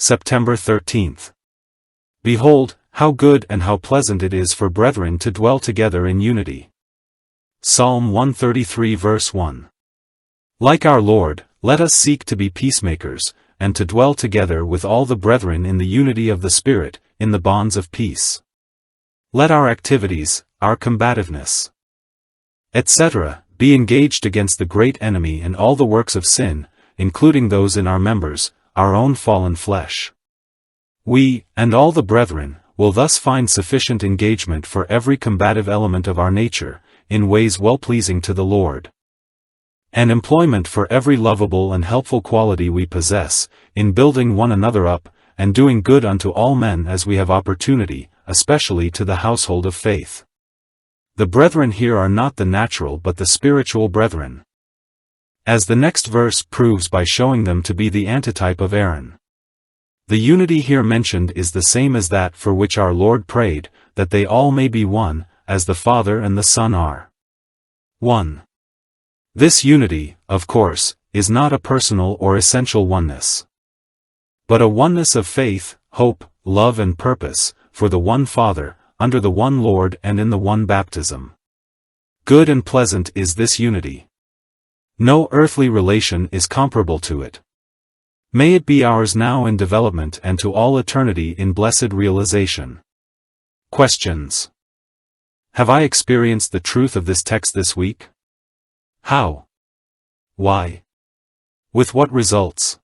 September 13th. Behold, how good and how pleasant it is for brethren to dwell together in unity. Psalm 133 verse 1. Like our Lord, let us seek to be peacemakers, and to dwell together with all the brethren in the unity of the Spirit, in the bonds of peace. Let our activities, our combativeness, etc., be engaged against the great enemy and all the works of sin, including those in our members, our own fallen flesh. We, and all the brethren, will thus find sufficient engagement for every combative element of our nature, in ways well-pleasing to the Lord. And employment for every lovable and helpful quality we possess, in building one another up, and doing good unto all men as we have opportunity, especially to the household of faith. The brethren here are not the natural but the spiritual brethren, as the next verse proves by showing them to be the antitype of Aaron. The unity here mentioned is the same as that for which our Lord prayed, that they all may be one, as the Father and the Son are one. This unity, of course, is not a personal or essential oneness, but a oneness of faith, hope, love and purpose, for the one Father, under the one Lord and in the one baptism. Good and pleasant is this unity. No earthly relation is comparable to it. May it be ours now in development and to all eternity in blessed realization. Questions. Have I experienced the truth of this text this week? How? Why? With what results?